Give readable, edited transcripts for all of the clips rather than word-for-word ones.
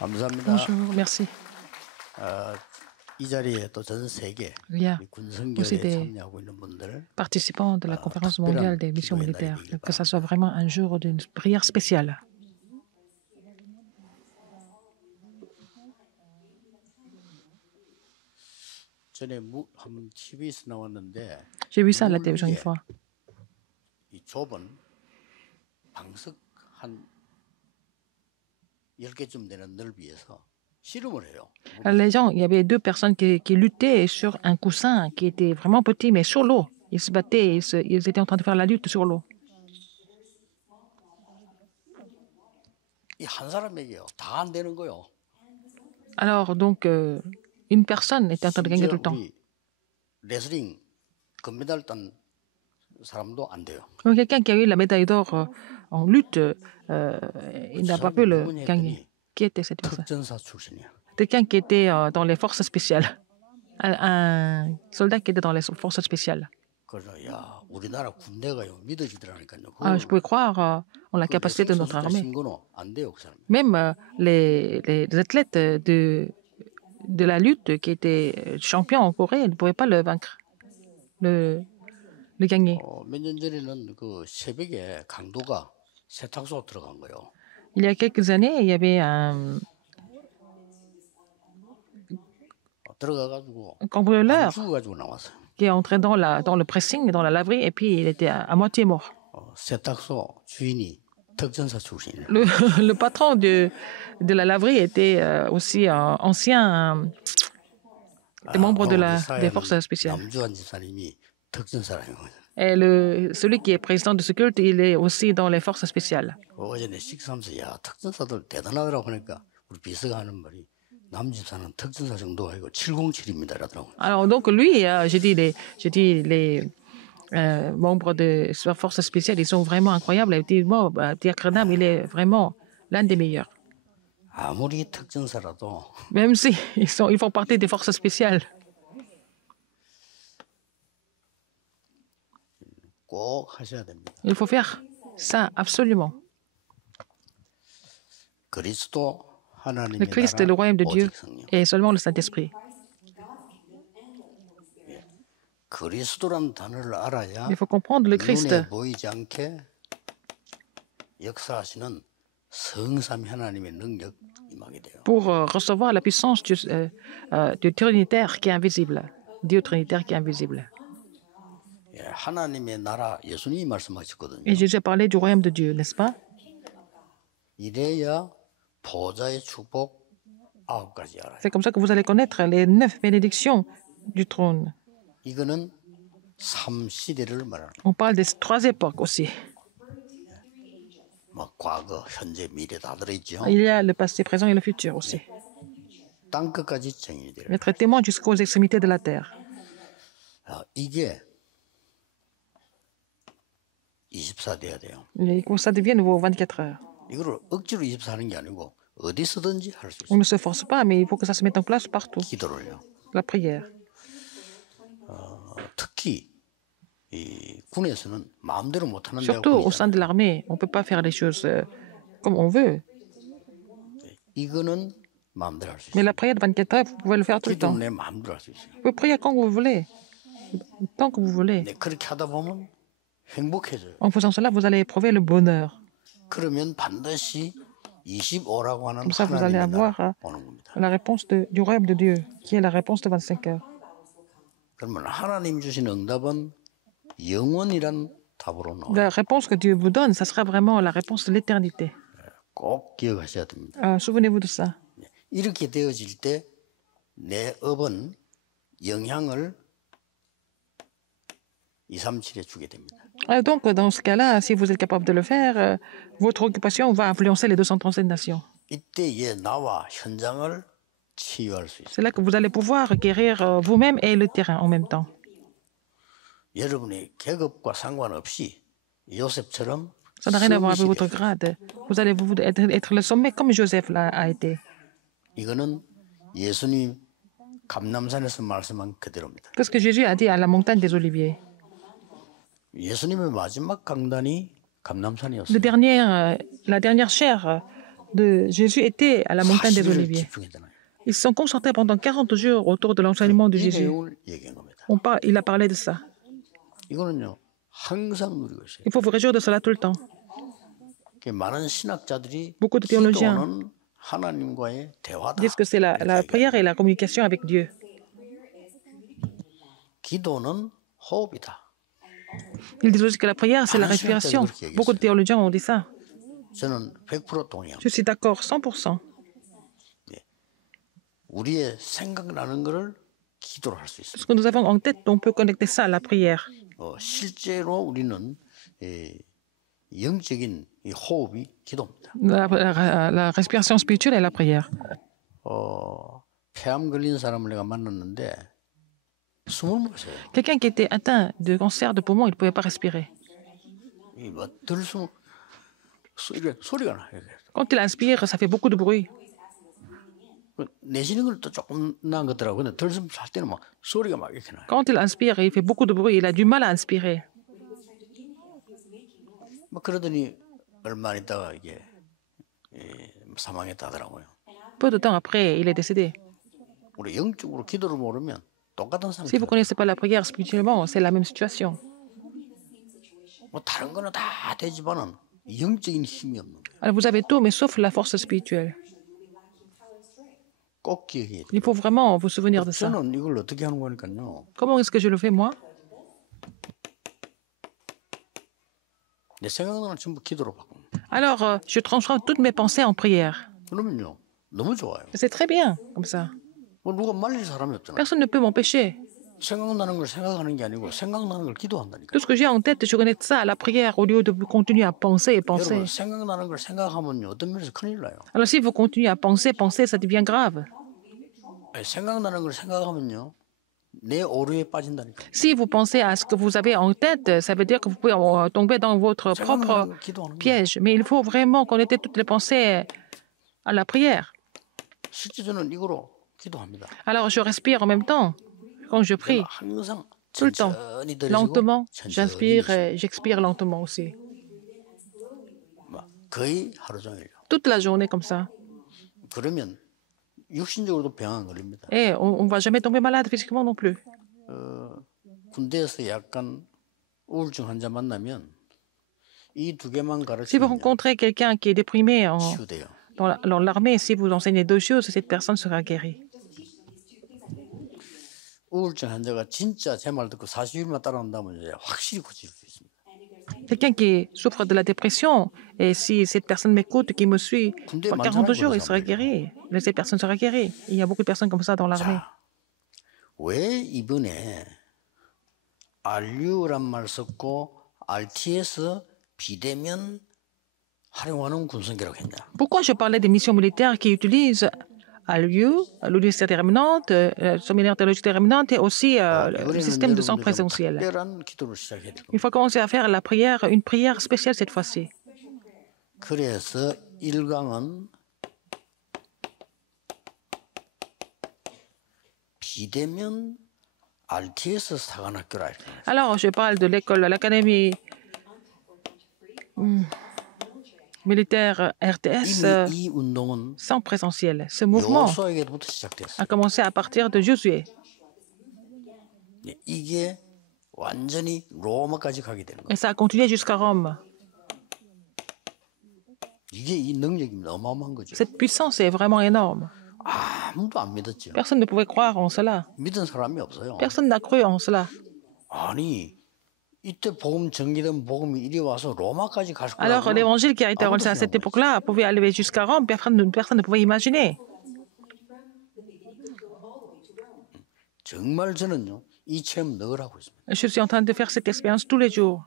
감사합니다. Bonjour, merci. 이 자리에 또 전 세계 Il y a 이 aussi 군성교회에 des 참여하고 있는 분들 participants de la conférence mondiale 특별한 des missions 기도의 날이 militaires, 되길 que ça 바랍니다. soit vraiment un jour d'une prière spéciale. 전에 한 TV에서 나왔는데 J'ai vu ça à la 물 télévision une 위에 fois. 이 좁은 방석 한 10개쯤 되는 넓이에서 씨름을 해요. Les gens, il y avait deux personnes qui luttaient sur un coussin qui était vraiment petit, mais sur l'eau. Ils se battaient, ils étaient en train de faire la lutte sur l'eau. 이 한 사람에게요. 다 안 되는 거요. Alors, donc, une personne était en train de gagner tout 심지어 le temps. 우리 레슬링 금메달 딴 사람도 안 돼요. Donc, quelqu'un qui a eu la médaille d'or en lutte, il n'a pas pu le gagner. Qui était cette personne? 특전사 출신이야. Quelqu'un qui était dans les forces spéciales. Un soldat qui était dans les forces spéciales. 그래서 야 우리나라 군대가요 믿어지더라니까요. Je pouvais croire en la capacité de notre armée. 신고는 안 돼요, 그 사람. Même les athlètes de la lutte qui étaient champions en Corée ne pouvaient pas le vaincre, le gagner. 몇 년 전에는 그 새벽에 강도가 세탁소 들어간 거예요. Il y a quelques années, il y avait 들어가가지고 un cambrioleur 죽어가지고 나왔어요. qui est entré dans le pressing, dans la laverie, et puis il était à moitié mort. 세탁소 주인이 특전사 출신이에요. Le patron de la laverie était aussi ancien des membres des forces spéciales. 남주환 집사님이 특전사라는 거죠. Et celui qui est président de ce culte, il est aussi dans les forces spéciales. 어제는 식사하면서 야 특전사들 대단하더라고 하니까 우리 비서가 하는 말이 남 집사는 특전사 정도가 아니고 707입니다 이러더라고요. Alors donc lui, j'ai dit les membres de ces forces spéciales, ils sont vraiment incroyables. Et dit, moi, Pierre Crenam, il est vraiment l'un des meilleurs. 아무리 특전사라도 Même si ils font partie des forces spéciales. 꼭 하셔야 됩니다. Il faut faire ça absolument. 그리스도 Le 하나님의 Christ, le 나라 royaume de Dieu, 오직 성령. et seulement le Saint-Esprit. 그리스도란 단어를 알아야 Il faut comprendre le Christ 눈에 보이지 않게 역사하시는 성삼 하나님의 능력 임하게 돼요. pour recevoir la puissance du Trinitaire qui est invisible. Dieu Trinitaire qui est invisible. 예, 하나님의 나라 예수님이 말씀하셨거든요. Et Jésus a parlé du royaume de Dieu, n'est-ce pas? 이래야 보좌의 축복 9가지 알아요. C'est comme ça que vous allez connaître les 9 bénédictions du trône. 이거는 3시대를 말하는 On parle des 3 époques aussi. 뭐 과거, 현재, 미래 다 들어있죠. Il y a le passé, présent et le futur aussi. 땅 끝까지 정인이 돼요. Être témoin jusqu'aux extrémités de la terre. 이게 24 돼야 돼요. Et que ça devienne vos 24 heures. 이거를 억지로 24하는 게 아니고 어디서든지 할 수 On 있어요. ne se force pas, mais il faut que ça se mette en place partout. 기도를요. La prière. 특히 이 군에서는 마음대로 못하는 데가 Surtout au sein 군이잖아요. de l'armée, on ne peut pas faire les choses comme on veut. 이거는 마음대로 할 수 Mais 있어요. la prière de 24 heures, vous pouvez le faire tout le temps. 기도는 내 마음대로 할 수 있어요. Vous pouvez prier quand vous voulez, tant que vous voulez. 근데 그렇게 하다 보면 행복해져요. En faisant cela, vous allez éprouver le bonheur. 그러면 반드시 25라고 하는 Comme ça, vous allez 하나님의 avoir 나라 오는 겁니다. la réponse du royaume de Dieu, qui est la réponse de 25 heures. 그러면 하나님 주신 응답은 영원이란 답으로 나와요. La réponse que Dieu vous donne, ça sera vraiment la réponse de l'éternité. 꼭 기억하셔야 됩니다. Souvenez-vous de ça. 이렇게 되어질 때 내 업은 영향을 237에 주게 됩니다. Donc, dans ce cas-là, si vous êtes capable de le faire, votre occupation va influencer les 237 nations. 이때에 나와 현장을 치유할 수 있어요. C'est là que vous allez pouvoir guérir vous-même et le terrain en même temps. 여러분의 계급과 상관없이 요셉처럼 Ça n'a rien à voir avec 서밋이 votre 되어요. grade. Vous allez être le sommet comme Joseph a été. 이거는 예수님 감남산에서 말씀한 그대로입니다. Qu'est-ce que Jésus a dit à la montagne des Oliviers? 예수님의 마지막 강단이 감남산이었어요. La dernière chaire de Jésus était à la montagne des 40일을 Oliviers. 집중했잖아요. Ils se sont concentrés pendant 40 jours autour de l'enseignement de 이 Jésus. 내용을 얘기한 겁니다. Il a parlé de ça. 이거는요 항상 누리고 있어요. Il faut vous réjouir de cela tout le temps. 많은 신학자들이 Beaucoup de théologiens 기도는 하나님과의 대화다. disent que c'est la prière et la communication avec Dieu. 기도는 호흡이다. Ils disent aussi que la prière, c'est la respiration. Beaucoup de théologiens ont dit ça. 저는 100% 동의합니다. Je suis d'accord 100%. 우리의 생각나는 것을 기도로 할 수 있습니다. Ce que nous avons en tête, on peut connecter ça à la prière. 실제로 우리는 영적인 이 호흡이 기도입니다. La respiration spirituelle est la prière. 폐암 걸린 사람을 내가 만났는데 숨을 못 쉬어요. Quelqu'un qui était atteint de cancer de poumon, il ne pouvait pas respirer. 소리가 나요. Quand il inspire, ça fait beaucoup de bruit. 내쉬는 건 또 조금 나은 것더라고. 근데 들숨 할 때는 막 소리가 막 이렇게 나요. Quand il inspire, il fait beaucoup de bruit. Il a du mal à inspirer. 뭐 그러더니 얼마 있다가 이게 사망했다 하더라고요. Peu de temps après, il est décédé. 우리 영적으로 기도를 모르면 똑같은 Si vous ne 상태. connaissez pas la prière spirituellement, c'est la même situation. 뭐 다른 거는 다 되지만은 영적인 힘이 없는 거예요. Alors vous avez tout, mais sauf la force spirituelle. 꼭 기억해야 돼요. Il faut vraiment vous souvenir de ça. 저는 이걸 어떻게 하는 거니까요. Comment est-ce que je le fais, moi? 내 생각은 전부 기도로 바꿉니다. Alors, je transforme toutes mes pensées en prière. 그러면요, 너무 좋아요. C'est très bien, comme ça. 뭐 누가 말릴 사람이 없잖아요. Personne ne peut m'empêcher. 생각나는 걸 생각하는 게 아니고 생각나는 걸 기도한다니까. Tout ce que j'ai en tête, je connecte ça à la prière au lieu de continuer à penser et penser. 여러분 생각나는 걸 생각하면요, 어떤 면에서 큰일 나요. Alors, si vous continuez à penser, ça devient grave. 생각나는 걸 생각하면요, 내 오류에 빠진다니까. Si vous pensez à ce que vous avez en tête, ça veut dire que vous pouvez tomber dans votre propre 생각나는 걸 기도하는 거예요. piège. Mais il faut vraiment connecter toutes les pensées à la prière. 실제 저는 이거로 기도합니다. Alors, je respire en même temps quand je prie, 항상 tout le temps. 천천히 들이쉬고 Lentement, 천천히 j'inspire 내쉬고. et j'expire lentement aussi. 막 거의 하루 종일요. Toute la journée comme ça. 그러면 육신적으로도 병 안 걸립니다. Et on ne va jamais tomber malade physiquement non plus. 군대에서 약간 우울증 환자 만나면 이 두 개만 Si vous 가르치면 rencontrez quelqu'un qui est déprimé 치유돼요. dans l'armée, si vous enseignez deux choses, cette personne sera guérie. 우울증 환자가 진짜 제 말 듣고 40일만 따라온다면 이제 확실히 고칠 수 있습니다. Quelqu'un qui souffre de la dépression, et si cette personne m'écoute, qui me suit, 군대에 en 많잖아요, 40 jours, il 그런 sera 사람들이. guéri. Cette personne sera guérie. Il y a beaucoup de personnes comme ça dans l'armée. 자, 왜 이번에 RU란 말 썼고 RTS 비대면 활용하는 군성계라고 했냐? Pourquoi je parlais des missions militaires qui utilisent l'UE, l'Université déterminante, le séminaire théologique déterminante et aussi le système de sang présentiel. 특별한 기도를 시작해야 돼요. Il faut commencer à faire la prière, une prière spéciale cette fois-ci. 그래서 1강은 비대면 RTS 사관학교라 이렇게. Alors, je parle de l'école, l'académie militaire RTS 이미 이 운동은 sans présentiel. Ce mouvement 여호수아에게부터 시작됐어요. a commencé à partir de Josué. 이게 완전히 로마까지 가게 되는 거예요. Et ça a continué jusqu'à Rome. 이게 이 능력이 어마어마한 거죠. Cette puissance est vraiment énorme. 아무도 안 믿었죠. Personne ne pouvait croire en cela. 믿은 사람이 없어요. Personne n'a cru en cela. 아니 이때 복음 전개된 복음이 이리 와서 로마까지 갈 Alors, 거라고. l'évangile qui a été annoncé à cette époque-là pouvait aller jusqu'à Rome. Personne ne pouvait imaginer. 정말 저는요 이 체험 늘 하고 있습니다. Je suis en train de faire cette expérience tous les jours.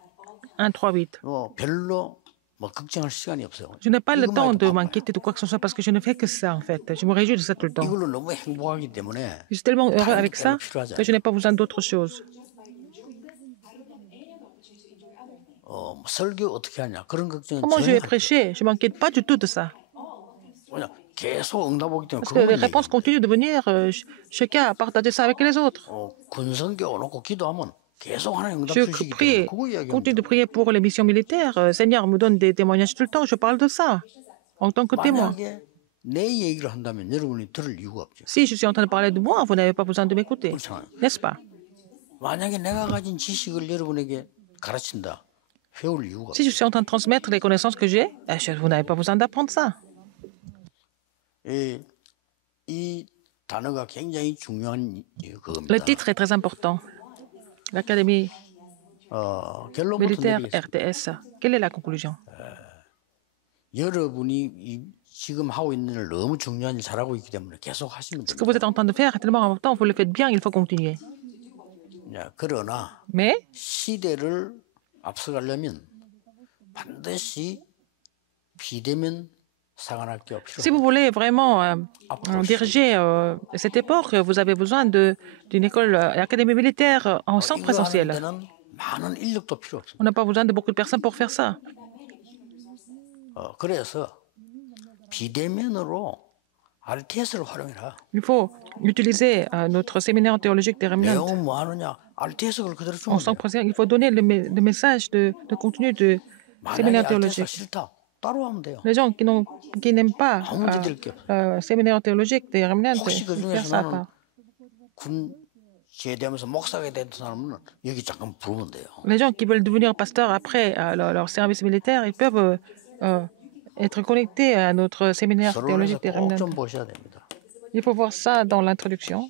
1, 3, 8. 별로 뭐 걱정할 시간이 없어요. Je n'ai pas le 이것만 temps 해도 de 바빠요. m'inquiéter de quoi que ce soit parce que je ne fais que ça, en fait. Je me réjouis de ça tout le temps. 이걸로 너무 행복하기 때문에 Je suis tellement heureux 다른 avec 게 ça 별로 필요하지 que je n'ai pas besoin d'autre chose. 뭐 설교 어떻게 하냐 그런 걱정은 Comment je 전혀 vais 안 해요. prêcher? Je ne m'inquiète pas du tout de ça. 그냥 계속 응답 오기 때문에 Parce que les 그것만 réponses 얘기해요. continuent de venir. Chacun a partagé ça avec les autres. 군성교 놓고 기도하면 계속 하나님 응답 Je 주시기 때문에 prie, 그거 이야기하면 continue de prier pour les missions militaires. Seigneur me donne des témoignages tout le temps. Je parle de ça. en tant que témoin. 만약에 내 얘기를 한다면 여러분이 들을 이유가 없죠. Si je suis en train de parler de moi, vous n'avez pas besoin de m'écouter, 그렇잖아요. n'est-ce pas? 만약에 내가 가진 지식을 여러분에게 가르친다. 배울 이유가 Si je suis en train de transmettre les connaissances que j'ai, vous n'avez pas besoin d'apprendre ça. 이 단어가 굉장히 중요한 Le 그겁니다. titre est très important. L'Académie 결론부터 militaire 내리겠습니다. RTS. Quelle est la conclusion? 여러분이 지금 하고 있는 일 너무 중요한 일 잘하고 있기 때문에 계속 하시면 Ce que vous 됩니다. êtes en train de faire est tellement important, vous le faites bien, il faut continuer. 그러나 Mais 시대를 앞서가려면 반드시 비대면 사관학교 si vous 필요합니다. voulez vraiment diriger cette époque, vous avez besoin d'une école, académie militaire en sans 이거 하는 présentiel. 데는 많은 인력도 필요 없습니다. On n'a pas besoin de beaucoup de personnes pour faire ça. 그래서 비대면으로 RTS를 활용해라. Il faut utiliser notre séminaire théologique des Remnants 내용은 뭐 하느냐? RTS를 그대로 en 주면 sans 돼요. présentiel. Il faut donner le message de contenu de 만약에 séminaire RTS가 théologique. 싫다. 따로 하면 돼요. Les gens qui n'aiment pas 아무 문제 될 게 없어요. séminaire théologique des Remnants, 혹시 그 ils peuvent faire ça à 중에서 나는 part. 군 제대하면서 목사가 된 사람은 여기 잠깐 부르면 돼요. Les gens qui veulent devenir pasteurs après leur service militaire, ils peuvent être connectés à notre séminaire 서론에서 théologique des 꼭 Remnants. 좀 보셔야 됩니다. Il faut voir ça dans l'introduction.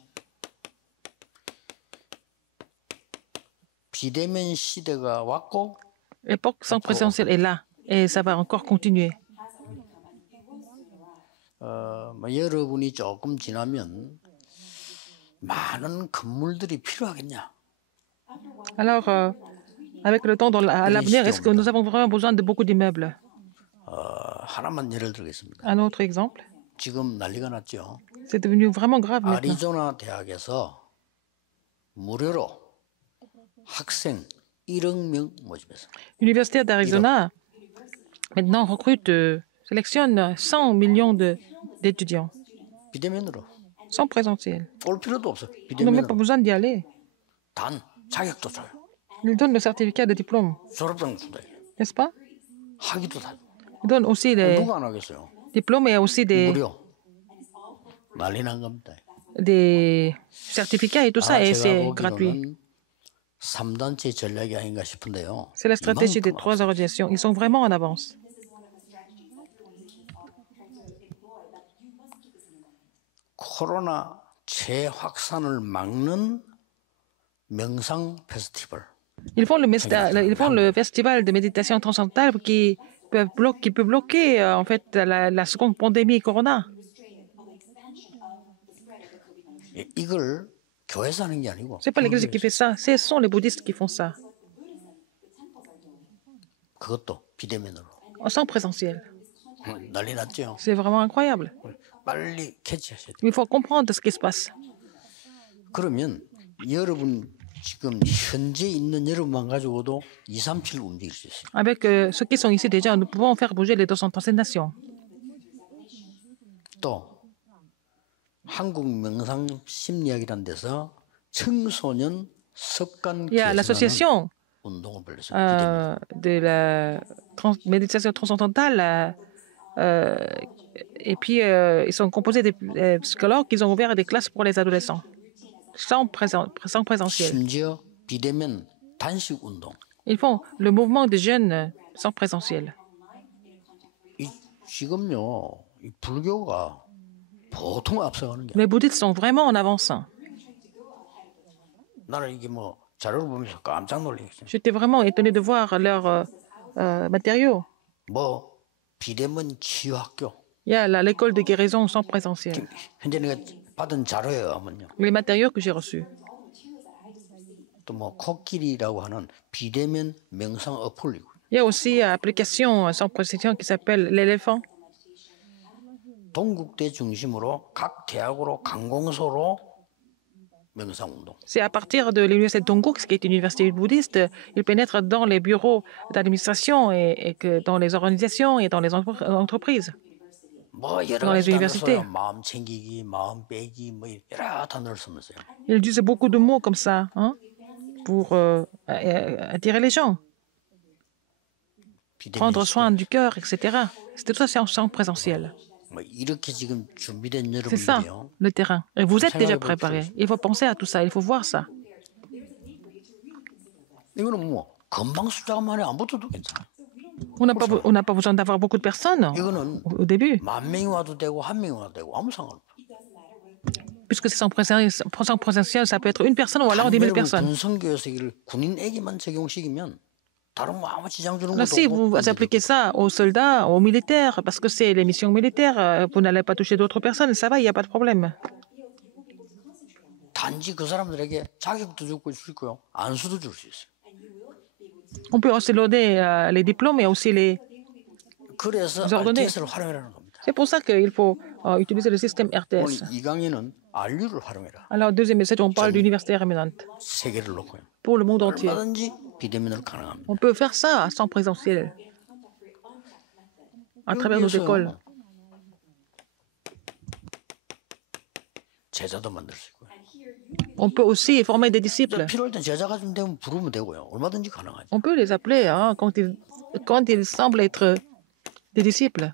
비대면 시대가 왔고 L'époque sans présentiel est là et ça va encore continuer. 여러분이 조금 지나면 많은 건물들이 필요하겠냐? Alors, avec le temps à l'avenir, est-ce que nous avons vraiment besoin de beaucoup d'immeubles? 하나만 예를 들겠습니다. Un autre exemple, 지금 난리가 났죠. c'est devenu vraiment grave maintenant. 아리조나 대학에서 무료로 학생 1억 명 모집했어요. L'Université d'Arizona, maintenant, recrute, sélectionne 100 millions d'étudiants, 비대면으로 sans présentiel. 올 필요도 없어. Ils n'ont même pas 비대면으로 besoin d'y aller. 단 자격도 줘요. Ils donnent le certificat de diplôme, 졸업장 준다. n'est-ce pas? 학위도 다. Ils donnent aussi les 누가 안 하겠어요? diplômes et aussi 무료. 난리 난 겁니다. des certificats et tout ça, et 제가 c'est gratuit. 보기로는 3단체 전략이 아닌가 싶은데요. C'est la stratégie des 이만큼 trois organisations. Ils sont vraiment en avance. 코로나 재확산을 막는 명상 페스티벌. Ils font le festival de méditation transcendantale qui peut bloquer en fait la seconde pandémie Corona. 이걸 교회에서 하는 게 아니고 C'est pas l'Église qui fait ça, ce sont les bouddhistes qui font ça, 그것도 비대면으로. sans présentiel. 난리 났죠. C'est vraiment incroyable. 빨리 캐치하셔야 돼요. Il faut comprendre ce qui se passe. 그러면 여러분 지금 현재 있는 여러분만 가지고도 237 움직일 수 있어요. Avec ceux qui sont ici déjà, nous pouvons faire bouger les 237 nations. 또 한국 명상 심리학이라는 데서 청소년 습관 Il y a 개선하는 l'association 운동을 벌였어요. de la méditation transcendantale. Et puis, ils sont composés des psychologues qui ont ouvert des classes pour les adolescents, sans présentiel. 심지어 비대면 단식 운동. Ils font le mouvement des jeunes sans présentiel. 지금요, 이 불교가 보통 앞서가는 게. Les bouddhistes sont vraiment en avance. 나는 이게 뭐 자료를 보면서 깜짝 놀랐어요. J'étais vraiment étonné de voir leurs matériaux. 뭐 비대면 치유학교. Il y a l'école de guérison sans présentiel. 현재 내가 받은 자료예요, 하면요. Les matériaux que j'ai reçus. 또 뭐 코끼리라고 하는 비대면 명상 어플이고. Il y a aussi une application sans présentiel qui s'appelle l'éléphant. 동국대 중심으로 각 대학으로 강공소로 명상 운동. C'est à partir de l'université de Dongguk, qui est une université bouddhiste, ils pénètrent dans les bureaux d'administration et que dans les organisations et dans les entreprises. 뭐 여러 dans les 가지 단어 universités. 써요. 마음 챙기기, 마음 빼기, 뭐 여러 단어를 쓰면서요. Ils disent beaucoup de mots comme ça, hein, pour attirer les gens. prendre soin du cœur, etc. C'était tout ça, c'est en champ présentiel. 뭐 이렇게 지금 준비된 C'est ça, 여러분들이요. le terrain. Et vous êtes déjà 생각해 볼 필요 préparé. 있어요. Il faut penser à tout ça, il faut voir ça. 이거는 뭐 금방 숫자가 많이 안 붙어도 괜찮아. On n'a pas besoin d'avoir beaucoup de personnes 이거는 au début, 만 명이 와도 되고 한 명이 와도 되고 아무 상관없어. puisque c'est en présentiel, ça peut être une personne ou alors 10 000 personnes. 군성교에서 이걸 군인에게만 적용시키면 다른 뭐 아무 지장 주는 Alors, 것도 si 없고 vous appliquez ça aux soldats, aux militaires, parce que c'est les missions militaires, vous n'allez pas toucher d'autres personnes, ça va, il n'y a pas de problème. 단지 그 사람들에게 자격도 줄 거요. 안수도 줄 수 있어요. On peut aussi donner les diplômes et aussi les... 그래서 Vous ordonnez. RTS를 활용하라는 겁니다. C'est pour ça qu'il faut utiliser le système 오늘 RTS. 이 강의는 RU를 활용해라. Alors, deuxième message, on parle d'université rémunérante 세계를 놓고요. pour le monde entier. 얼마든지 비대면으로 가능합니다. On peut faire ça sans présentiel, à travers nos 여기에서 écoles. 제자도 만들 수 있고요. On peut aussi former des disciples. 필요할 땐 제자가 좀 되면 부르면 되고요. 얼마든지 가능하죠. On peut les appeler hein, quand ils semblent être des disciples.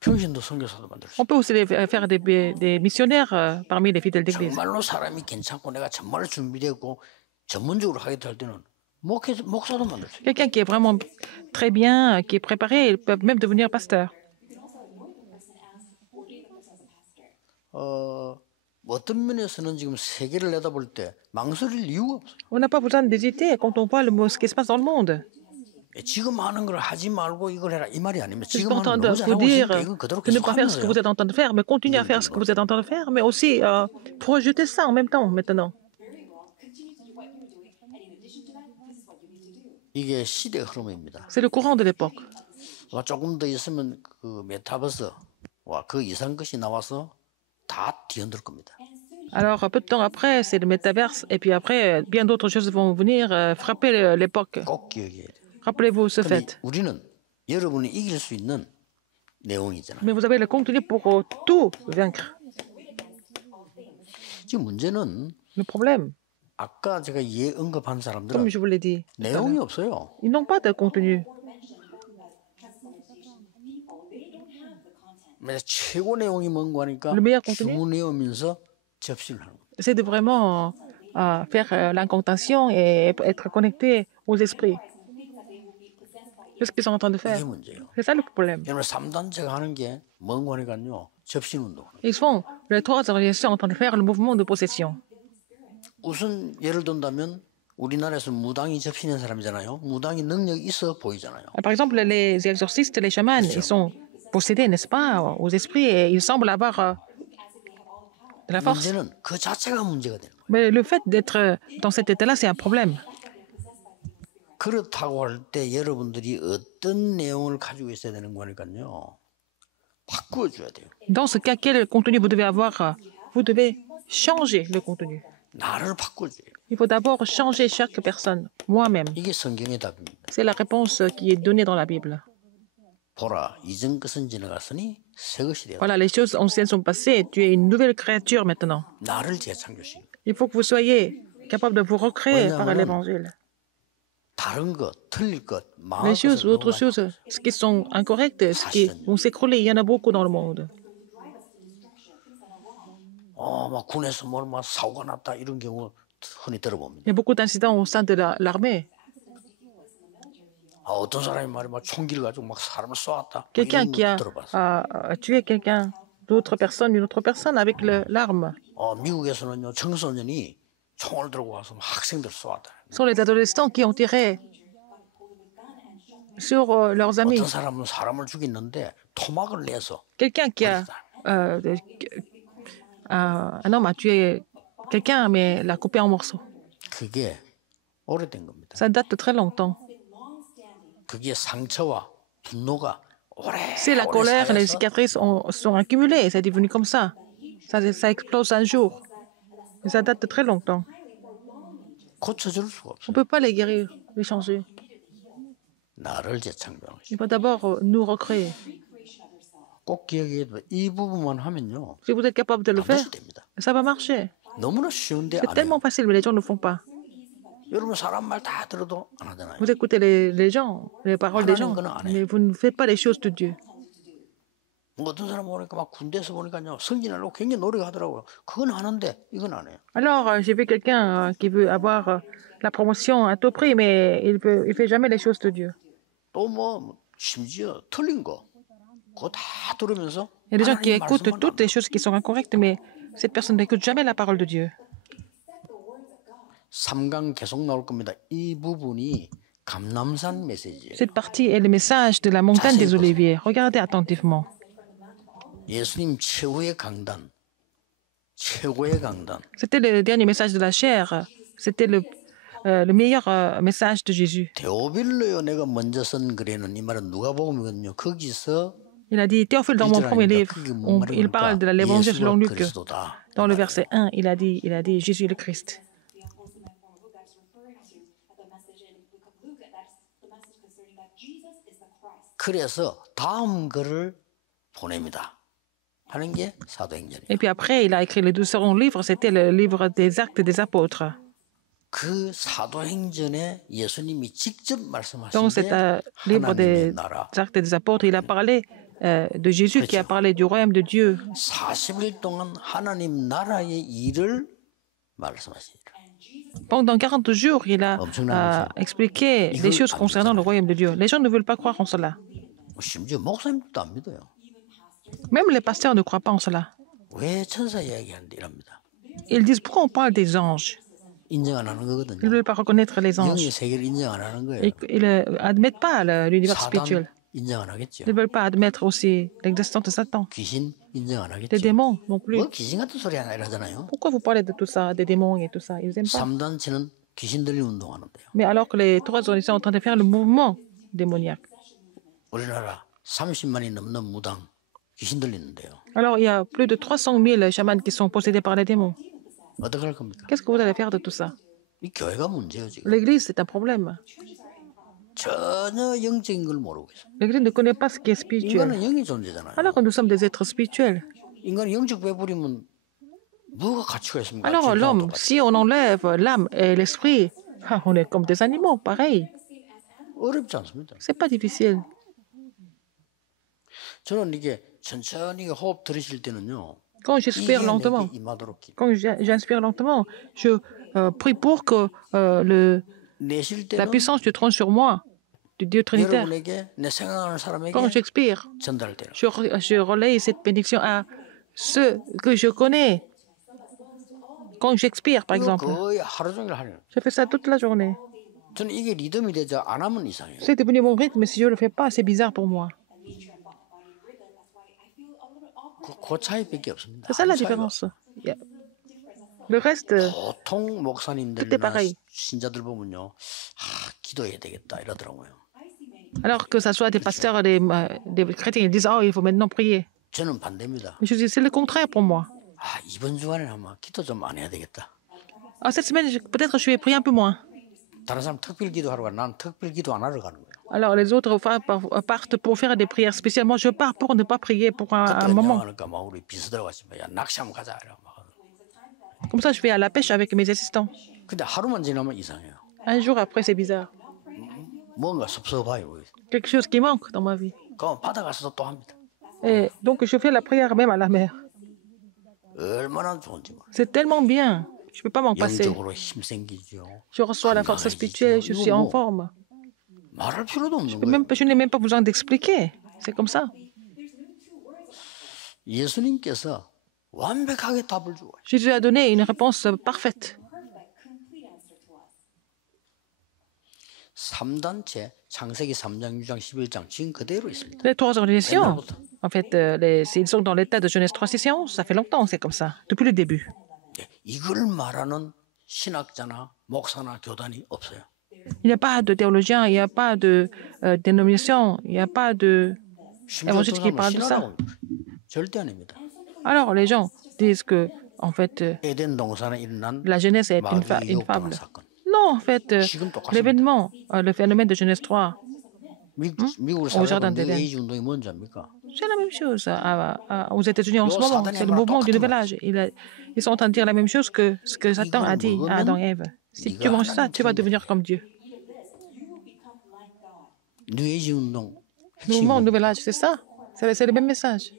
평신도 선교사도 만들 수 On peut aussi faire des missionnaires parmi les fidèles 있어요. d'église. 정말로 사람이 괜찮고 내가 정말 준비되고 전문적으로 하겠다 할 때는 목사도 만들 수 있어요. Quelqu'un qui est vraiment très bien, qui est préparé, il peut même devenir pasteur. 어떤 면에서는 지금 세계를 내다볼 때 망설일 이유가 없어요. On n'a pas besoin d'hésiter quand on voit ce qui se passe dans le monde. 지금 하는 걸 하지 말고 이걸 해라 이 말이 아닙니다. Je suis 지금 pas en train 하는 de 걸 너무 vous 잘하고 dire 있으니까 이건 그대로 de ne 계속 pas faire ce que 하면서요. vous êtes en train de faire, mais continuez à faire ce que vous êtes en train de faire, mais aussi projeter ça en même temps maintenant. 이게 시대 흐름입니다. C'est le courant de l'époque. 조금 더 있으면 그 메타버스와 그 이상 것이 나와서 다 뒤흔들 겁니다. Alors, peu de temps après, c'est le métaverse, et puis après, bien d'autres choses vont venir frapper l'époque. 꼭 기억해야 돼요. Rappelez-vous ce 근데 fait. 우리는 여러분이 이길 수 있는 내용이잖아요. Mais vous avez le contenu pour tout vaincre. 지금 문제는 Le problème, 아까 제가 언급한 사람들은 comme je vous l'ai dit, 내용이 없어요. ils n'ont pas de contenu. 최고 내용이 뭔가 하니까 Le meilleur contenu? 주문해오면서 접신을 하는 거예요. C'est de vraiment faire l'incantation et être connecté aux esprits. C'est ce qu'ils sont en train de 이게 faire. 문제예요. C'est ça le problème. 여러분 3단체가 하는 게 뭔가 하니까요. 접신운동. Ils font, les trois organisations sont en train de faire le mouvement de possession. 우선 예를 든다면 우리나라에서 무당이 접신한 사람이잖아요. 무당이 능력이 있어 보이잖아요. Par exemple, les exorcistes, les chamans, ils sont possédés, n'est-ce pas, aux esprits et ils semblent avoir de la force. 문제는 그 자체가 문제가 되는 거예요. Mais le fait d'être dans cet état-là, c'est un problème. 그렇다고 할 때 여러분들이 어떤 내용을 가지고 있어야 되는 거니까요. 바꾸어줘야 돼요. Dans ce cas, quel contenu vous devez avoir? Vous devez changer le contenu. 나를 바꿔줘요. Il faut d'abord changer chaque personne, moi-même. 이게 성경의 답입니다. C'est la réponse qui est donnée dans la Bible. 보라, 이전 것은 지나갔으니 새 것이 되었다. Voilà, les choses anciennes sont passées. Tu es une nouvelle créature maintenant. 나를 재창조시키고 Il faut que vous soyez capable de vous recréer par l'évangile. 다른 것, 틀릴 것, Les 망할 choses, 것을 autres 놓아요. choses, ce qui sont incorrectes, ce qui vont s'écrouler, il y en a beaucoup dans le monde. 막 군에서 막 사고가 났다 이런 경우 흔히 들어봅니다. Il y a beaucoup d'incidents au sein de l'armée. 어떤 사람이 말이 막 총기를 가지고 막 사람을 쏘았다. Quelqu'un 이런 qui 것도 a 들어봤어요. tué quelqu'un, d'autres personnes, une autre personne avec l'arme. 미국에서는요 청소년이 총을 들고 와서 막 학생들 쏘았다. Ce sont les adolescents qui ont tiré sur leurs amis. 어떤 사람은 사람을 죽였는데 토막을 내서 Quelqu'un qui a... un homme a tué quelqu'un, mais l'a coupé en morceaux. 그게 오래된 겁니다. Ça date de très longtemps. 그게 상처와 분노가 C'est la colère, les cicatrices sont accumulées. C'est devenu comme ça. Ça explose un jour. Et ça date de très longtemps. 고쳐줄 수가 On 없어요. ne peut pas les guérir, les changer. 나를 재창조하는 것이. Il faut d'abord nous recréer. 꼭 기억해야 돼. 이 부분만 하면요. Si vous êtes capable de le faire, 반드시 됩니다. ça va marcher. 너무나 쉬운데 C'est 안 해요. tellement facile, mais les gens ne le font pas. 여러분 사람 말 다 들어도 안 하잖아요. Vous écoutez les gens, les paroles des gens, mais vous ne faites pas les choses de Dieu. 뭐 어떤 사람 보니까 막 군대에서 보니까요 승진하려고 굉장히 노력하더라고요. 그건 하는데 이건 안 해요. Alors, j'ai vu quelqu'un qui veut avoir la promotion à tout prix, mais il fait jamais les choses de Dieu. 또 뭐 심지어 틀린 거 그거 다 들으면서 Il y a des gens qui 하나님 écoutent 말씀만 toutes les choses qui sont incorrectes, mais cette personne n'écoute jamais la parole de Dieu. 3강 계속 나올 겁니다. 이 부분이 감람산 메시지예요. Cette partie est le message de la montagne des Oliviers. Regardez attentivement. 예수님 최후의 강단, 최고의 강단. C'était le dernier message de la chair. C'était le meilleur message de Jésus. 데오빌로요 내가 먼저 쓴 글에는 이 말은 누가복음이거든요. 거기서 Il a dit, Théophile, dans mon premier livre, il parle de l'évangile selon Luc. Dans le verset 1, il a dit, Jésus est le Christ. 그래서 다음 글을 보냅니다. 하는 게 사도행전이에요. Et puis après, il a écrit le second livre, c'était le livre des actes des apôtres. 그 사도행전에 예수님이 직접 말씀하신 Dans cet 게 livre 하나님의 des 나라. actes des apôtres, il a parlé de Jésus qui a parlé du royaume de Dieu. 40일 동안 하나님 나라의 일을 말씀하시니라. Pendant 40 jours, il a expliqué les choses concernant le royaume de Dieu. Les gens ne veulent pas croire en cela. 심지어 목사님들도 안 믿어요. Même les pasteurs ne croient pas en cela. 왜 천사 이야기하는데 이랍니다. Ils disent, pourquoi on parle des anges? 인정 안 하는 Ils ne 거거든요. veulent pas reconnaître les 영의 anges. 세계를 인정 안 하는 거예요. Ils n'admettent pas l'univers spirituel. 사단 인정 안 하겠죠. Ils ne veulent pas admettre aussi l'existence de Satan. 귀신 인정 안 Des 하겠죠. démons non plus. 뭐 귀신 같은 소리 하나 이러잖아요. Pourquoi vous parlez de tout ça, des démons et tout ça? Ils n'aiment pas. 3단체는 귀신 들린 운동하는데요. Mais alors que les trois organisations sont en train de faire le mouvement démoniaque. 우리나라 30만이 넘는 무당 귀신 들리는데요. Alors il y a plus de 300 000 chamans qui sont possédés par les démons. 어떻게 할 겁니까? Qu'est-ce que vous allez faire de tout ça? 이 교회가 문제예요 지금. L'Église, c'est un problème. 전혀 영적인 걸 모르고 있어요. L'Église ne connaît pas ce qui est spirituel. 인간은 영이 존재잖아요. Alors que nous sommes des êtres spirituels. 인간이 영적 배부리면 뭐가 가치가 있습니까? Alors l'homme, si on enlève l'âme et l'esprit, on est comme des animaux, pareil. 어렵지 않습니다. C'est pas difficile. 저는 이게 천천히 호흡 들으실 때는요. Quand j'inspire lentement, 임하도록 quand j'inspire lentement, je prie pour que 내쉴 la 때는 puissance du trône sur moi, du Dieu trinitaire, 여러분에게 내 생각하는 사람에게 quand j'expire, 전달돼요. je relaye cette bénédiction à ceux que je connais. Quand j'expire, par 이거 exemple, 거의 하루 종일 하네요. je fais ça toute la journée. 저는 이게 리듬이 되지 안 하면 이상해요. C'est devenu mon rythme, mais si je ne le fais pas, c'est bizarre pour moi. 그 차이밖에 없습니다. C'est ça la 한 차이가 différence. Le reste, 보통 Tout est 목사님들이나 pareil. 신자들 보면요, 기도해야 되겠다 이러더라고요. alors que ce soit des pasteurs, des chrétiens, ils disent, oh, il faut maintenant prier. 저는 반대입니다. Mais je dis, c'est le contraire pour moi. 이번 주간에 아마 기도 좀 안 해야 되겠다. Cette semaine, peut-être je vais prier un peu moins. 다른 사람 특별 기도하러 가. 난 특별 기도 안 하러 가는 거예요. Alors les autres partent pour faire des prières spécialement. Je pars pour ne pas prier pour un moment. 그러니까 막 우리 비서들 같이 야 낚시 한번 가자 이러 막. Comme ça, je vais à la pêche avec mes assistants. 근데 하루만 지나면 이상해요. Un jour après, c'est bizarre. 뭔가 섭섭해요. Quelque chose qui manque dans ma vie. 그럼 바다 가서 또 합니다. Et donc, je fais la prière même à la mer. 얼마나 좋은지 뭐. C'est tellement bien. Je ne peux pas m'en passer. 영적으로 힘 생기죠. Je reçois la force spirituelle, je suis en forme. 말할 필요도 없는 거예요. Je n'ai même pas besoin d'expliquer. C'est comme ça. 예수님께서 완벽하게 답을 주어요. Jésus a donné une réponse parfaite. 3단체 창세기 3장, 6장, 11장 지금 그대로 있습니다. Les trois organisations, 옛날부터. en fait, ils sont dans l'état de Genèse 3 sessions. Ça fait longtemps, c'est comme ça, depuis le début. 이걸 말하는 신학자나 목사나 교단이 없어요. Il n'y a pas de théologien, il n'y a pas de dénomination, il n'y a pas de évangile qui parle de ça. 절대 아닙니다. Alors, les gens disent que, en fait, 에덴 동산에 일어난 la Genèse est une 마귀의 fable. 역동한 사건. Non, en fait, 지금 똑같습니다. l'événement, le phénomène de Genèse 3, 미국을 Au Jardin 살아가는 d'Éden. 뉴에이지 운동이 뭔지 압니까? c'est la même chose aux États-Unis en ce Yo, moment. Satan C'est le est mouvement du 똑같은 nouvel âge. Ils sont en train de dire la même chose que ce que Satan a dit à Adam et Ève. Si tu manges ça, tu vas devenir comme Dieu. 뉴에이지 운동 Le 핵심이 mouvement 뭡니까? Nouvel Âge, c'est ça. C'est le même message.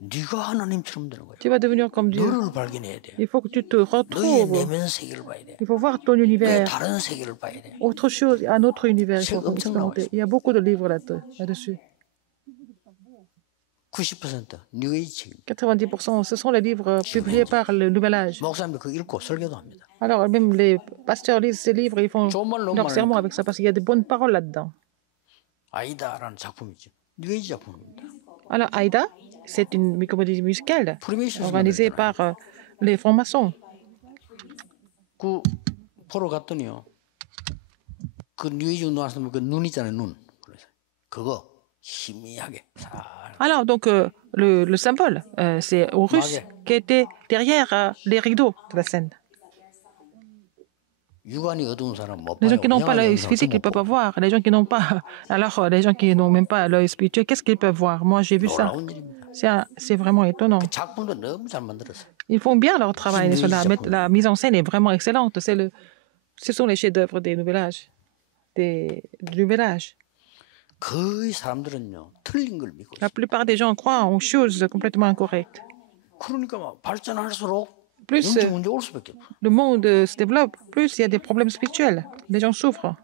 네가 하나님처럼 되는 거야. Tu vas devenir comme Dieu. 너를 발견해야 돼. Il faut que tu te 너의 retrouves. 내면 세계를 봐야 돼. Il faut voir ton 너의 univers. 다른 세계를 봐야 돼. Autre chose, un autre univers. Il faut C'est expérimenter. Il y a beaucoup de livres là-dessus. 90% 뉴에이지 책입니다. 90%, ce sont les livres publiés par le Nouvel Âge. 목사님들 그거 읽고 설교도 합니다. Alors, même les pasteurs lisent ces livres, ils font 좋은 말 너무 leur sermon 많으니까 avec ça parce qu'il y a de bonnes paroles là-dedans. 아이다라는 작품이죠. 뉴에이지 작품입니다. Alors, Aïda, c'est une comédie musicale 프리메이션 organisée par les francs-maçons. 그 보러 갔더니요. 그 뉴에이지 운동하시는 분 그 눈 있잖아요, 눈. 그래서 그거 희미하게 살. Alors, donc, le symbole, c'est aux Russes qui étaient derrière les rideaux de la scène. 육안이 어두운 사람 못 Les 봐요. gens qui n'ont pas 영안이 l'œil 어두운 사람 physique, ils ne 못 peuvent pas 보고. voir. Les gens qui n'ont pas, alors, les gens qui n'ont même pas l'œil spirituel, qu'est-ce qu'ils peuvent voir? Moi, j'ai vu ça. 놀라운 일입니다. C'est vraiment étonnant. 그 작품도 너무 잘 만들었어요. Ils font bien leur travail. Oui, La mise en scène est vraiment excellente. Ce sont les chefs-d'œuvre des Nouvel Âge. Du Nouvel Âge. 거의 사람들은요 틀린 걸 믿고 La 있어요. plupart des gens croient en choses complètement incorrectes. 그러니까 막 발전할수록 Plus 영적 문제 올 수밖에 없어요. le monde se développe, plus il y a des problèmes spirituels. Les gens souffrent.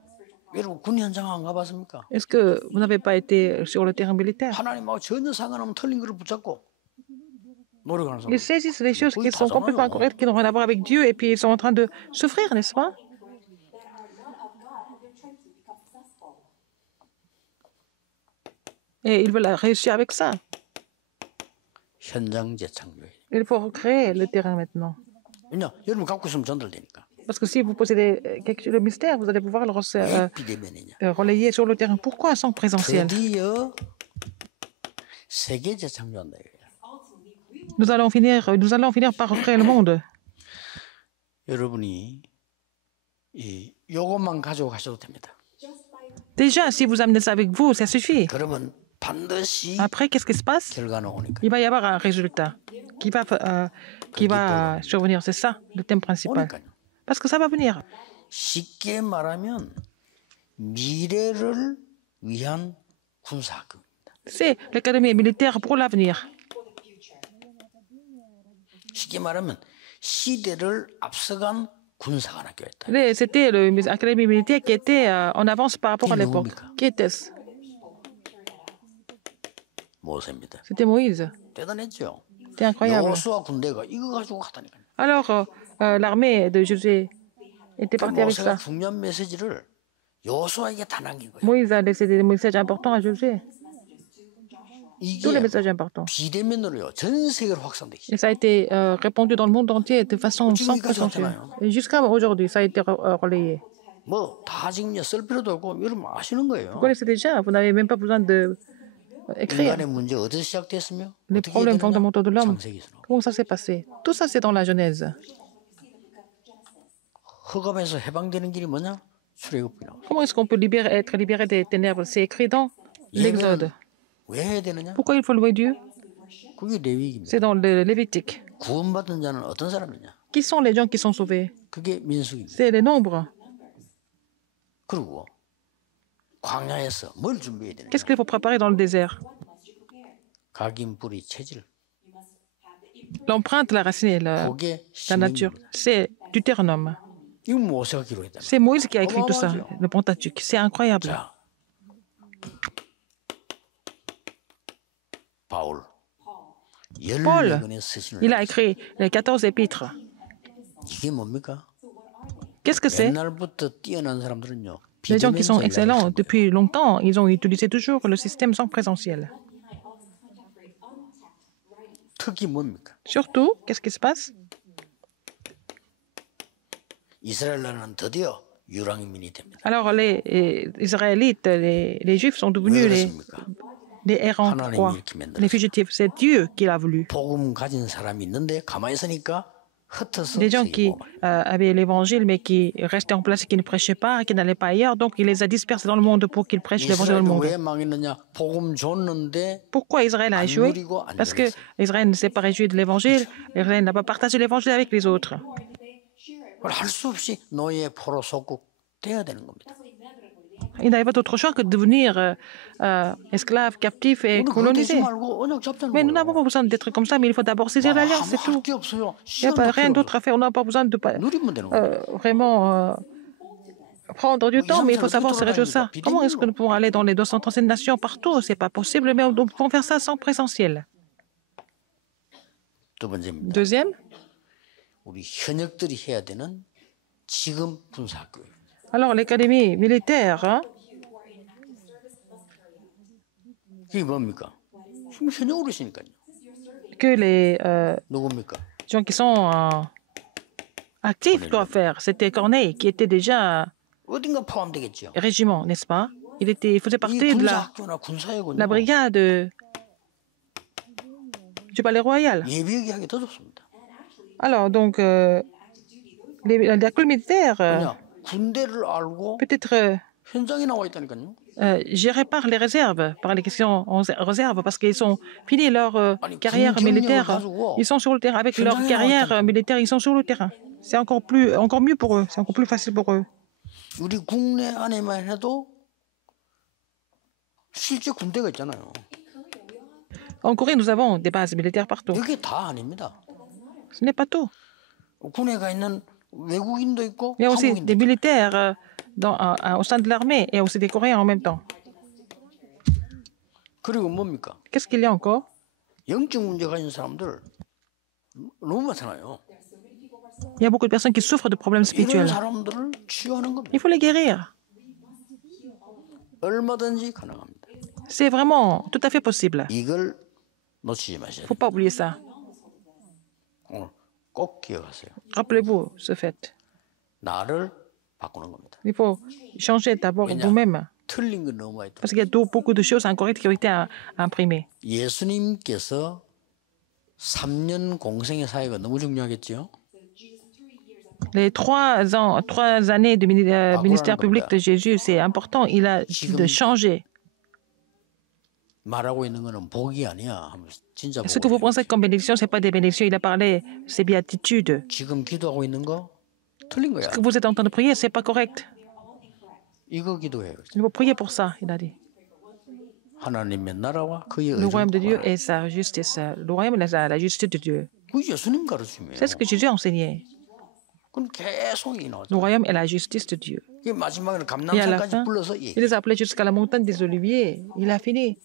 여러분 군 현장 안 가봤습니까? Est-ce que vous n'avez pas été sur le terrain militaire? 하나님하고 전혀 상관없는 틀린 거를 붙잡고 노력하는 사람. Ils saisissent les choses qui Oui, sont pas complètement vraiment. incorrectes, qui n'ont rien à voir avec Dieu, et puis ils sont en train de souffrir, n'est-ce pas? Et ils veulent réussir avec ça. 현장 재창조예요. Il faut recréer le terrain maintenant. 왜냐? 여러분 갖고 있으면 전달되니까. Parce que si vous possédez le mystère, vous allez pouvoir le 왜 비대면이냐? relayer sur le terrain. Pourquoi sans présentiel? 드디어 세계 재창조한다 이거예요. Nous allons finir par recréer le monde. 여러분이 이 요것만 가지고 가셔도 됩니다. Déjà, si vous amenez ça avec vous, ça suffit. 그러면 반드시 Après, qu'est-ce qui se passe? 결과는 오니까. Il va y avoir un résultat qui va survenir. C'est ça, le thème principal. 오니까요. Parce que ça va venir. 쉽게 말하면 미래를 위한 군사학교입니다. C'est l'académie militaire pour l'avenir. 쉽게 말하면 시대를 앞서간 군사관학교였다. C'était l'académie militaire qui était en avance par rapport à l'époque. Qui était-ce? 모세입니다. C'était Moïse. 대단했죠. C'était incroyable. 여호수아 군대가 이거 가지고 갔다니까요. Alors, l'armée de Josué était partie avec 모세가 ça. 중요한 메시지를 여호수아에게 다 남긴 거예요. Moïse a laissé des messages importants à Josué. Tous les 이게 messages importants. 비대면으로요. 전 세계로 확산되기. Et ça a été répandu dans le monde entier de façon sans prétention. Et jusqu'à aujourd'hui, ça a été relayé. 뭐다 지금 쓸 필요도 없고 여러분 아시는 거예요. Vous connaissez déjà, vous n'avez même pas besoin d'écrire. 인간의 문제 어디서 시작됐으며 Les 어떻게 problèmes 되느냐? fondamentaux de l'homme. 창세기에서. Comment ça s'est passé? Tout ça, c'est dans la Genèse. 흑암에서 해방되는 길이 뭐냐? 출애굽이나. Comment est-ce qu'on peut être libéré des ténèbres? C'est écrit dans l'Exode. 왜 해야 되느냐? Pourquoi il faut louer Dieu? 그게 레위기입니다. C'est dans le Lévitique. 구원받은 자는 어떤 사람이냐? Qui sont les gens qui sont sauvés? 그게 민수기입니다. C'est les nombres. 그리고 광야에서 뭘 준비해야 되느냐? Qu'est-ce qu'il faut préparer dans le désert? 각인 뿌리 체질. L'empreinte, la racine et la 그게 nature. 신명기입니다. C'est Deutéronome. 이거 모세가 기록했다. C'est Moïse qui a écrit tout ça, le Pentateuque. C'est incroyable. 자, 바울. Paul, 14권의 서신을 il a écrit les 14 épîtres. 이게 뭡니까? Qu'est-ce que c'est? 옛날부터 뛰어난 사람들은요. Les gens qui sont 비대면 excellents 전략을 depuis longtemps, ils ont utilisé toujours le système sans présentiel. 특히 뭡니까? Surtout, qu'est-ce qui se passe? 이스라엘 나라는 드디어 유랑민이 됩니다. Alors, les Israélites, les Juifs sont 왜 devenus 그렇습니까? les errants 하나님이 rois, 이렇게 만들었어요. les fugitifs. C'est Dieu qui l'a voulu. 복음 가진 사람이 있는데 가만히 있으니까 흩어서 Des gens qui 세계복음을. avaient l'évangile, mais qui restaient en place, qui ne prêchaient pas, qui n'allaient pas ailleurs. Donc, il les a dispersés dans le monde pour qu'ils prêchent l'évangile dans le 이스라엘은 monde. 왜 망했느냐? 복음 줬는데 Pourquoi Israël a 안 échoué? 누리고 안 Parce que 누렸어요. Israël ne s'est pas réjoui de l'évangile. Israël n'a pas partagé l'évangile avec les autres. 할 수 없이 노예 포로 속국 돼야 되는 겁니다. Il n'avait pas d'autre choix que de devenir esclave, captif et 우리 그거 되지 colonisé. 말고 언약 잡자는 Mais nous n'avons 거예요. pas besoin d'être comme ça, mais il faut d'abord saisir l'alliance, c'est tout. 할게 없어요. Il n'y a 시간도 rien 필요 d'autre 없어. à faire. On n'a pas besoin de 누리면 되는 거예요. vraiment prendre du temps, mais il faut savoir se réjouir ça. Comment est-ce que nous pouvons aller dans les 237 nations partout? C'est pas possible, mais nous pouvons faire ça sans présentiel. 두 번째입니다. Deuxième, 우리 현역들이 해야 되는 지금 군사학교예요. alors l'académie militaire, hein, 이게 뭡니까? 지금 현역으로 있으니까요. que les 누굽니까? gens qui sont actifs doivent faire. C'était Corneille qui était déjà 어딘가 포함되겠죠. régiment, n'est-ce pas? Il faisait 이 partie de 군사학교나 군사역은 la brigade du palais royal. 예비역이 하기 더 좋습니다. Alors, donc, l'école militaire 그냥 군대를 알고 peut-être 현장에 나와 있다니까요. gérée par les réserves, par les questions en réserve, parce qu'ils ont fini leur carrière militaire. Ils sont sur le terrain. Avec leur carrière militaire, ils sont sur le terrain. C'est encore mieux pour eux. C'est encore plus facile pour eux. 우리 국내 안에만 해도 실제 군대가 있잖아요. En Corée, nous avons des bases militaires partout. 이게 다 아닙니다. Ce n'est pas tout. 군에 가 있는 외국인도 있고 Il y a aussi 한국인도 des 있고. militaires au sein de l'armée et aussi des Coréens en même temps. 그리고 뭡니까? Qu'est-ce qu'il y a encore? 영적 문제가 있는 사람들 너무 많잖아요. Il y a beaucoup de personnes qui souffrent de problèmes 이런 spirituels. 사람들을 치유하는 겁니다. Il faut les guérir. 얼마든지 가능합니다. C'est vraiment tout à fait possible. 이걸 놓치지 Il 마셔야 ne 돼요. faut pas oublier ça. 오늘 꼭 기억하세요. Rappelez-vous ce fait. 나를 바꾸는 겁니다. Il faut changer d'abord vous-même. 틀린 건 너무 많이 Parce qu'il y a beaucoup de choses incorrectes qui ont été imprimées. 예수님께서 3년 공생의 사회가 너무 중요하겠죠. Les 3 années de ministère public de Jésus, c'est important. Il a de changer. 말하고 있는 거는 복이 아니야. 진짜 Ce que vous 복이에요. pensez comme bénédiction, ce n'est pas des bénédictions. Il a parlé, c'est béatitude. 지금 기도하고 있는 거 틀린 거야. Ce que vous êtes en train de prier, ce n'est pas correct. 이거 기도해요. Il faut prier pour ça, il a dit. 하나님의 나라와 그의 Le royaume de Dieu 의를 et sa justice. Le royaume et la justice de Dieu. 그 예수님 가르침이에요. C'est ce que Jésus a enseigné. 그건 계속 이 나오죠. Le royaume et la justice de Dieu. 이 마지막에는 Et à la 감람산까지 fin, 불러서 il les a appelés jusqu'à la montagne des Oliviers. Il a fini,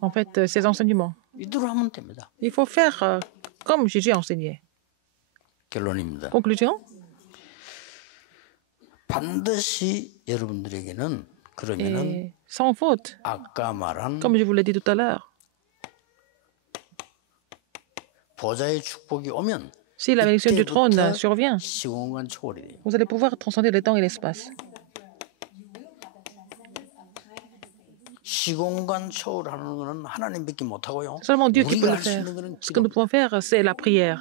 en fait, ses enseignements. 이대로 하면 됩니다. Il faut faire comme Jésus a enseigné. 결론입니다. Conclusion, 반드시 여러분들에게는 그러면은 et sans faute, 아까 말한 comme je vous l'ai dit tout à l'heure, 보좌의 축복이 오면 si la bénédiction du trône 이때부터 survient, 시공간 초월이 돼요. vous allez pouvoir transcender le temps et l'espace. 시공간 초월하는 거는 하나님밖에 못 하고요. Seulement Dieu qui peut 우리가 le 할 수 faire. 있는 거는 Ce que nous 기도. pouvons faire, c'est la prière.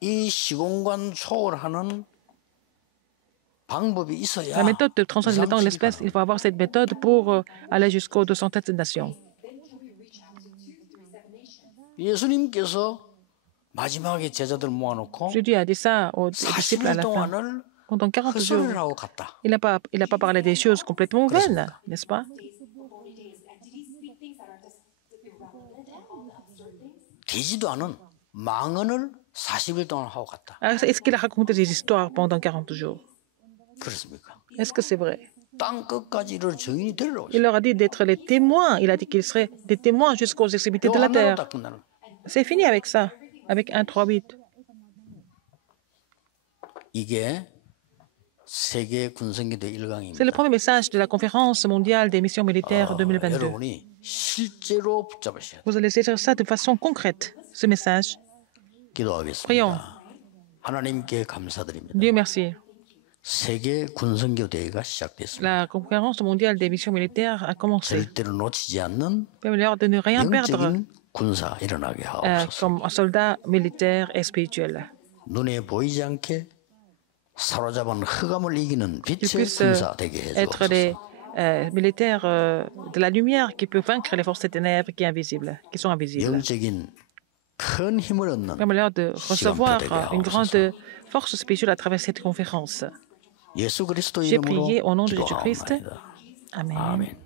이 시공간 초월하는 방법이 있어야 La méthode de transcender le temps et 이상 l'espace, 치기가 il faut avoir cette méthode pour aller jusqu'aux 207 nations. 예수님께서 마지막에 제자들 모아놓고 Jésus a dit ça aux disciples à 40일 la fin. 동안을 Pendant 40 jours, 헛소리를 하고 갔다. il n'a pas parlé des choses complètement vaines, n'est-ce pas? 되지도 않은 망언을 40일 동안 하고 갔다. Alors, est-ce qu'il a raconté des histoires pendant 40 jours? 그렇습니까? Est-ce que c'est vrai? 땅 끝까지 이를 증인이 되리라고 Il leur a dit d'être les témoins. Il a dit qu'ils seraient des témoins jusqu'aux extrémités de la 하나로 terre. 딱 끝나는. C'est fini avec ça, avec 1, 3, 8. 이게 세계 군성기대 1강입니다. C'est le premier message de la conférence mondiale des missions militaires 2022. 여러분이 실제로 붙잡으셔야 돼요. Vous allez saisir ça de façon concrète, ce message. 기도하겠습니다. Prions. 하나님께 감사드립니다. Dieu merci. 세계 군성교 대회가 시작됐습니다. La conférence mondiale des missions militaires a commencé. 절대로 놓치지 않는 Permettez-leur de ne rien perdre 영적인 군사 일어나게 하옵소서. comme un soldat militaire et spirituel. 눈에 보이지 않게 사로잡은 흑암을 이기는 Qu'ils 빛의 puissent 군사 되게 être 해주옵소서. des militaires de la lumière qui peuvent vaincre les forces des ténèbres qui sont invisibles. 영적인 큰 큰 힘을 얻는 Permet-leur de recevoir 시간표 되게 une grande 하옵소서. force spirituelle à travers cette conférence. 예수 그리스도 J'ai 이름으로 prié au nom de Jésus-Christ. 기도하옵나이다. Amen. 아멘.